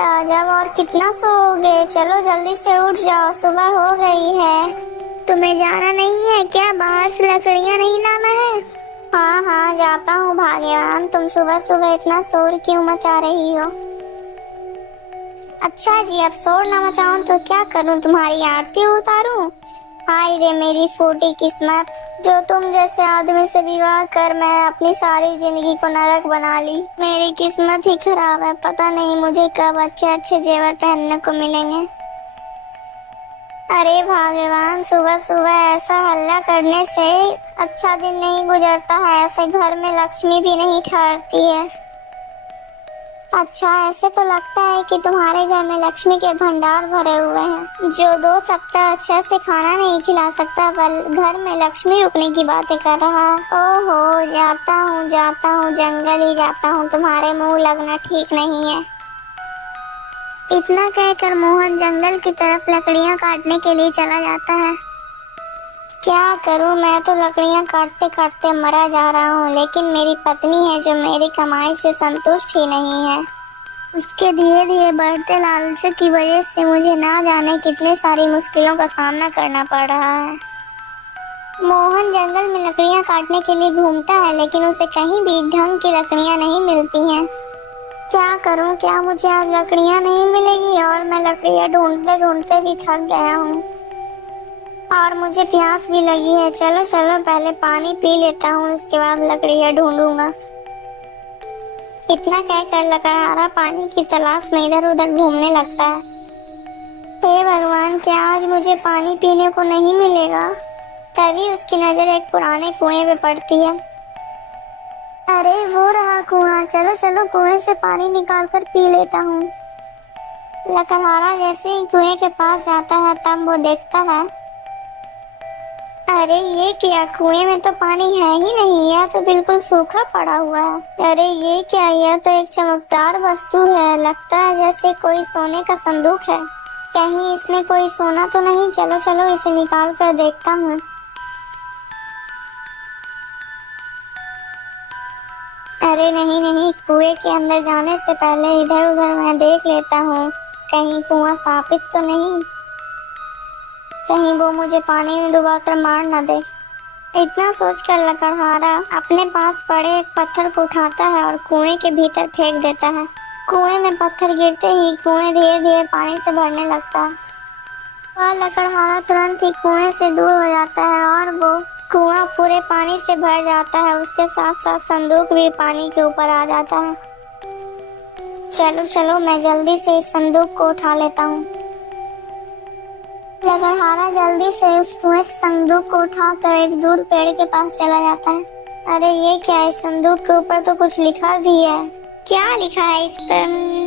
जब और कितना सोओगे? चलो जल्दी से उठ जाओ, सुबह हो गई है। तुम्हें जाना नहीं है क्या? बाहर से लकड़ियाँ नहीं लाना है? हाँ हाँ जाता हूँ भाग्यवान। तुम सुबह सुबह इतना शोर क्यों मचा रही हो? अच्छा जी, अब शोर न मचाऊं तो क्या करूं? तुम्हारी आरती उतारूं? हाय रे मेरी फूटी किस्मत, जो तुम जैसे आदमी से विवाह कर मैं अपनी सारी जिंदगी को नरक बना ली। मेरी किस्मत ही खराब है, पता नहीं मुझे कब अच्छे अच्छे जेवर पहनने को मिलेंगे। अरे भगवान, सुबह सुबह ऐसा हल्ला करने से अच्छा दिन नहीं गुजरता है। ऐसे घर में लक्ष्मी भी नहीं ठहरती है। अच्छा, ऐसे तो लगता है कि तुम्हारे घर में लक्ष्मी के भंडार भरे हुए हैं। जो 2 सप्ताह अच्छा से खाना नहीं खिला सकता पर घर में लक्ष्मी रुकने की बातें कर रहा है। ओहो, जाता हूँ जंगल ही जाता हूँ, तुम्हारे मुंह लगना ठीक नहीं है। इतना कहकर मोहन जंगल की तरफ लकड़ियाँ काटने के लिए चला जाता है। क्या करूं, मैं तो लकड़ियां काटते काटते मरा जा रहा हूं, लेकिन मेरी पत्नी है जो मेरी कमाई से संतुष्ट ही नहीं है। उसके धीरे धीरे बढ़ते लालच की वजह से मुझे ना जाने कितने सारी मुश्किलों का सामना करना पड़ रहा है। मोहन जंगल में लकड़ियां काटने के लिए घूमता है, लेकिन उसे कहीं भी ढंग की लकड़ियां नहीं मिलती हैं। क्या करूं, क्या मुझे आज लकड़ियां नहीं मिलेगी? और मैं लकड़ियां ढूंढते ढूंढते भी थक गया हूँ और मुझे प्यास भी लगी है। चलो चलो पहले पानी पी लेता हूँ, उसके बाद लकड़ियाँ ढूंढूंगा। इतना कहकर लकड़हारा पानी की तलाश में इधर उधर घूमने लगता है। हे भगवान, क्या आज मुझे पानी पीने को नहीं मिलेगा? तभी उसकी नजर एक पुराने कुएं पे पड़ती है। अरे वो रहा कुआं, चलो चलो कुएं से पानी निकाल कर पी लेता हूँ। लकड़हारा जैसे ही कुएं के पास जाता है तब वो देखता है, अरे ये क्या, कुएं में तो पानी है ही नहीं, यह तो बिल्कुल सूखा पड़ा हुआ है। अरे ये क्या, यह तो एक चमकदार वस्तु है, लगता है जैसे कोई सोने का संदूक है। कहीं इसमें कोई सोना तो नहीं? चलो चलो इसे निकाल कर देखता हूँ। अरे नहीं नहीं, कुएं के अंदर जाने से पहले इधर उधर मैं देख लेता हूँ, कहीं कुआं शापित तो नहीं, कहीं वो मुझे पानी में डुबाकर मार न दे। इतना सोचकर लकड़हारा अपने पास पड़े एक पत्थर को उठाता है और कुएं के भीतर फेंक देता है। कुएं में पत्थर गिरते ही कुएं धीरे धीरे पानी से भरने लगता है। वह लकड़हारा तुरंत ही कुएं से दूर हो जाता है और वो कुआं पूरे पानी से भर जाता है। उसके साथ साथ संदूक भी पानी के ऊपर आ जाता है। चलो चलो मैं जल्दी से इस संदूक को उठा लेता हूँ। लकड़हारा जल्दी से उस कुएं से संदूक को उठाकर एक दूर पेड़ के पास चला जाता है। अरे ये क्या है, इस संदूक के ऊपर तो कुछ लिखा भी है। क्या लिखा है इस पर?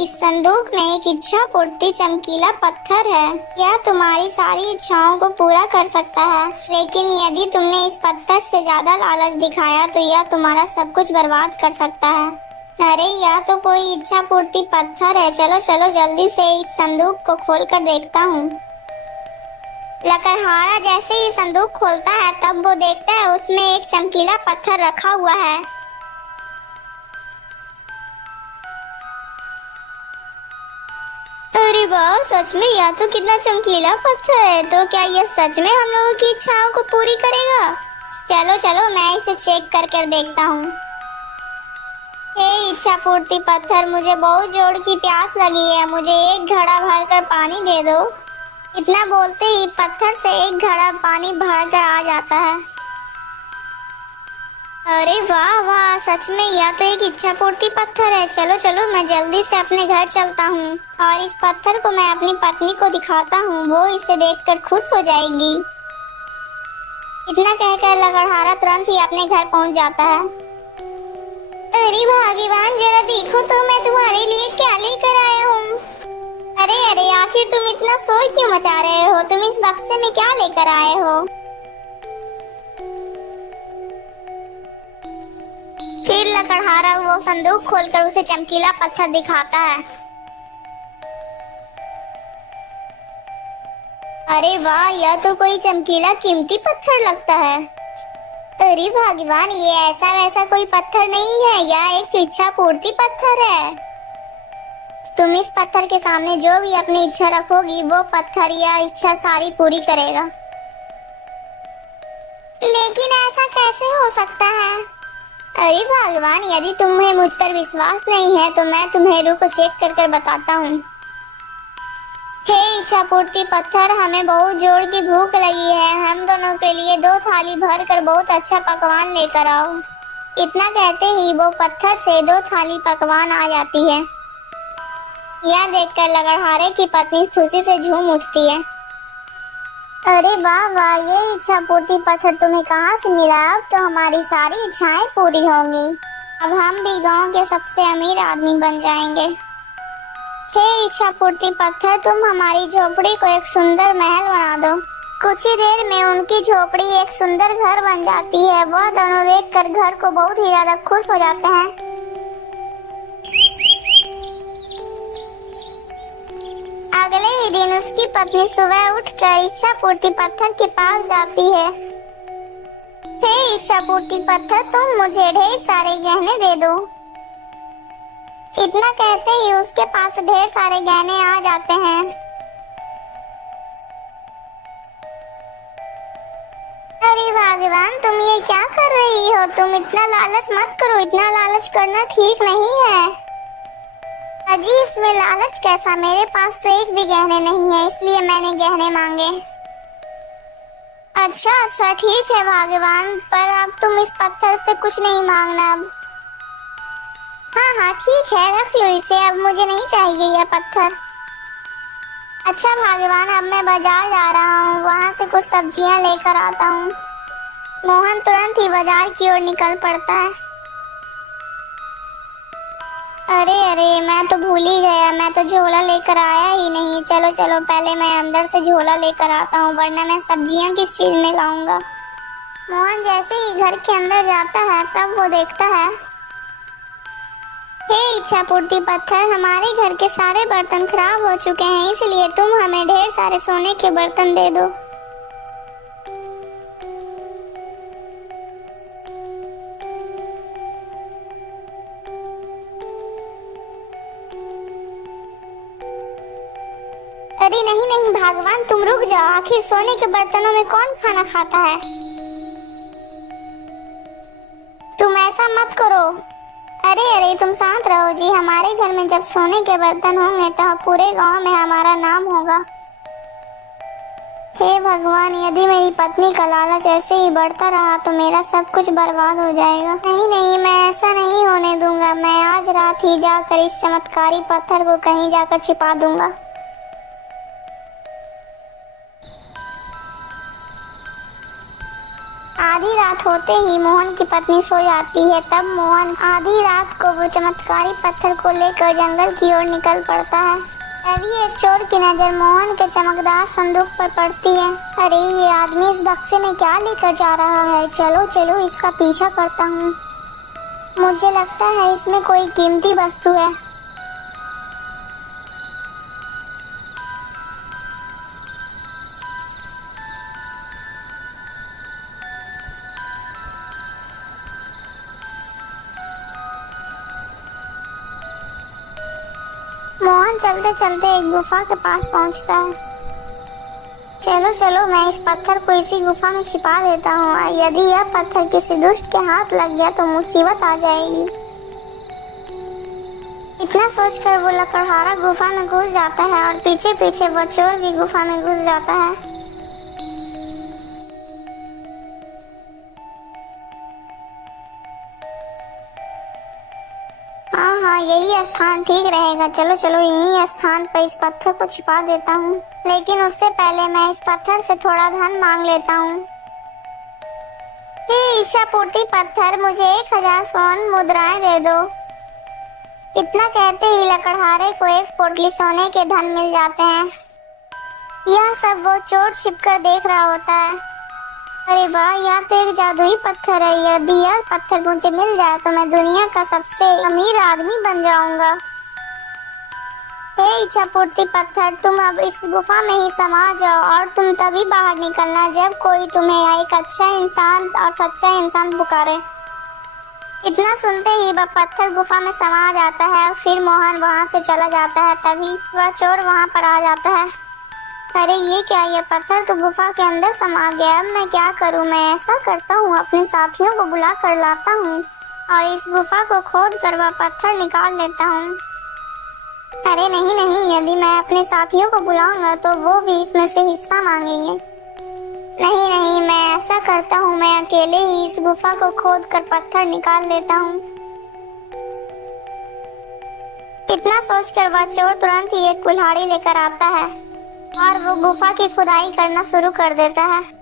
इस संदूक में एक इच्छा पूर्ति चमकीला पत्थर है। यह तुम्हारी सारी इच्छाओं को पूरा कर सकता है, लेकिन यदि तुमने इस पत्थर से ज्यादा लालच दिखाया तो यह तुम्हारा सब कुछ बर्बाद कर सकता है। अरे यह तो कोई इच्छा पूर्ति पत्थर है। चलो चलो जल्दी से इस संदूक को खोल कर देखता हूँ। लकड़हारा जैसे ही संदूक खोलता है तब वो देखता है उसमें एक चमकीला पत्थर रखा हुआ है। अरे वाह, सच में यह तो कितना चमकीला पत्थर है। तो क्या यह सच में हम लोगों की इच्छाओं को पूरी करेगा? चलो चलो मैं इसे चेक कर देखता हूँ। हे इच्छा पूर्ति पत्थर, मुझे बहुत जोर की प्यास लगी है, मुझे एक घड़ा भरकर पानी दे दो। इतना बोलते ही पत्थर से एक घड़ा पानी भरकर आ जाता है। अरे वाह वाह, सच में यह तो एक इच्छा पूर्ति पत्थर है। चलो चलो मैं जल्दी से अपने घर चलता हूँ और इस पत्थर को मैं अपनी पत्नी को दिखाता हूँ, वो इसे देखकर खुश हो जाएगी। इतना कहकर लकड़हारा तुरंत ही अपने घर पहुँच जाता है। अरे भाग्यवान, जरा देखो तो मैं तुम्हारे लिए क्या लेकर आया हूँ। अरे अरे, आखिर तुम इतना शोर क्यों मचा रहे हो? तुम इस बक्से में क्या लेकर आए हो? फिर लकड़हारा वो संदूक खोलकर उसे चमकीला पत्थर दिखाता है। अरे वाह, यह तो कोई चमकीला कीमती पत्थर लगता है। अरे भगवान, ये ऐसा वैसा कोई पत्थर नहीं है, यह एक इच्छा पूर्ति पत्थर है। तुम इस पत्थर के सामने जो भी अपनी इच्छा रखोगी वो पत्थर यह इच्छा सारी पूरी करेगा। लेकिन ऐसा कैसे हो सकता है? अरे भगवान, यदि तुम्हें मुझ पर विश्वास नहीं है तो मैं तुम्हें रुको चेक कर बताता हूँ। हे इच्छा पूर्ति पत्थर, हमें बहुत जोर की भूख लगी है। हम दोनों के लिए 2 थाली भर कर बहुत अच्छा पकवान लेकर आओ। इतना कहते ही वो पत्थर से 2 थाली पकवान आ जाती है। यह देखकर लकड़हारे की पत्नी खुशी से झूम उठती है। अरे वाह वाह, ये इच्छा पूर्ति पत्थर तुम्हें कहाँ से मिला? अब तो हमारी सारी इच्छाएं पूरी होंगी। अब हम भी गांव के सबसे अमीर आदमी बन जाएंगे। हे इच्छा पूर्ति पत्थर, तुम हमारी झोपड़ी को एक सुंदर महल बना दो। कुछ ही देर में उनकी झोपड़ी एक सुंदर घर बन जाती है। वह दोनों देखकर घर को बहुत ही ज्यादा खुश हो जाते हैं। अगले ही दिन उसकी पत्नी सुबह उठकर इच्छा पूर्ति पत्थर के पास जाती है। हे इच्छा पूर्ति पत्थर, तुम मुझे ढेर सारे गहने दे दो। इतना कहते ही उसके पास ढेर सारे गहने आ जाते हैं। अरे भगवान, तुम ये क्या कर रही हो? तुम इतना लालच मत करो, इतना लालच करना ठीक नहीं है। अजी, इसमें लालच कैसा? मेरे पास तो एक भी गहने नहीं है, इसलिए मैंने गहने मांगे। अच्छा ठीक है भगवान, पर अब तुम इस पत्थर से कुछ नहीं मांगना। अब हाँ ठीक है, रख लो इसे, अब मुझे नहीं चाहिए यह पत्थर। अच्छा भगवान, अब मैं बाजार जा रहा हूँ, वहाँ से कुछ सब्जियाँ लेकर आता हूँ। मोहन तुरंत ही बाजार की ओर निकल पड़ता है। अरे मैं तो भूल ही गया, मैं तो झोला लेकर आया ही नहीं। चलो पहले मैं अंदर से झोला लेकर आता हूँ, वरना मैं सब्जियाँ किस चीज में लाऊंगा। मोहन जैसे ही घर के अंदर जाता है तब वो देखता है, हे इच्छा पूर्ति पत्थर, हमारे घर के सारे बर्तन खराब हो चुके हैं, इसलिए तुम हमें ढेर सारे सोने के बर्तन दे दो। अरे नहीं भगवान, तुम रुक जाओ। आखिर सोने के बर्तनों में कौन खाना खाता है? तुम ऐसा मत करो। अरे तुम शांत रहो जी। हमारे घर में जब सोने के बर्तन होंगे तो पूरे गांव में हमारा नाम होगा। हे भगवान, यदि मेरी पत्नी का लालच ऐसे ही बढ़ता रहा तो मेरा सब कुछ बर्बाद हो जाएगा। नहीं, मैं ऐसा नहीं होने दूंगा। मैं आज रात ही जाकर इस चमत्कारी पत्थर को कहीं जाकर छिपा दूंगा। आधी रात होते ही मोहन की पत्नी सो जाती है। तब मोहन आधी रात को वो चमत्कारी पत्थर को लेकर जंगल की ओर निकल पड़ता है। तभी एक चोर की नजर मोहन के चमकदार संदूक पर पड़ती है। अरे ये आदमी इस बक्से में क्या लेकर जा रहा है? चलो इसका पीछा करता हूँ। मुझे लगता है इसमें कोई कीमती वस्तु है। मोहन चलते चलते एक गुफा के पास पहुंचता है। चलो मैं इस पत्थर को इसी गुफा में छिपा देता हूँ। यदि यह पत्थर किसी दुष्ट के हाथ लग गया तो मुसीबत आ जाएगी। इतना सोचकर वो लकड़हारा गुफा में घुस जाता है और पीछे पीछे वो चोर भी गुफा में घुस जाता है। हाँ, यही स्थान ठीक रहेगा। चलो यही स्थान पर इस पत्थर को छिपा देता हूँ। लेकिन उससे पहले मैं इस पत्थर से थोड़ा धन मांग लेता हूँ। हे इच्छा पूर्ति पत्थर, मुझे 1000 स्वर्ण मुद्राएं दे दो। इतना कहते ही लकड़हारे को एक पोटली सोने के धन मिल जाते हैं। यह सब वो चोर छिपकर देख रहा होता है। अरे वाह, यह तो एक जादुई पत्थर है। यदि यह पत्थर मुझे मिल जाए तो मैं दुनिया का सबसे अमीर आदमी बन जाऊंगा। हे इच्छा पूर्ति पत्थर, तुम अब इस गुफा में ही समा जाओ और तुम तभी बाहर निकलना जब कोई तुम्हें एक अच्छा इंसान और सच्चा इंसान पुकारे। इतना सुनते ही वह पत्थर गुफा में समा जाता है और फिर मोहन वहां से चला जाता है। तभी वह चोर वहां पर आ जाता है। अरे ये क्या, ये पत्थर तो गुफा के अंदर समा गया। अब मैं क्या करूं? मैं ऐसा करता हूँ, अपने साथियों को बुला कर लाता हूँ और इस गुफा को खोद कर वह पत्थर निकाल लेता हूँ। अरे नहीं नहीं, यदि मैं अपने साथियों को बुलाऊंगा तो वो भी इसमें से हिस्सा मांगेंगे। नहीं नहीं, मैं ऐसा करता हूँ, मैं अकेले ही इस गुफा को खोद कर पत्थर निकाल लेता हूँ। इतना सोचकर वह चोर तुरंत ही एक कुल्हाड़ी लेकर आता है और वो गुफा की खुदाई करना शुरू कर देता है।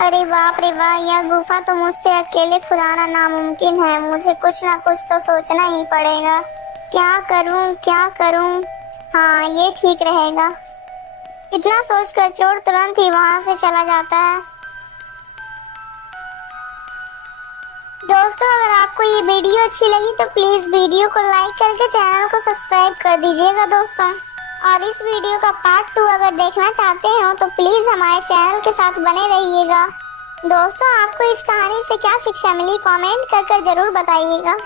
अरे बाप रे वाह, यह गुफा तो मुझसे अकेले खुदाना नामुमकिन है। मुझे कुछ ना कुछ तो सोचना ही पड़ेगा। क्या करूं, क्या करूं? हाँ, ये ठीक रहेगा। इतना सोचकर चोर तुरंत ही वहां से चला जाता है। दोस्तों, अगर आपको ये वीडियो अच्छी लगी तो प्लीज वीडियो को लाइक करके चैनल को सब्सक्राइब कर दीजिएगा दोस्तों। और इस वीडियो का पार्ट 2 अगर देखना चाहते हो तो प्लीज हमारे चैनल के साथ बने रहिएगा। दोस्तों, आपको इस कहानी से क्या शिक्षा मिली कमेंट कर जरूर बताइएगा।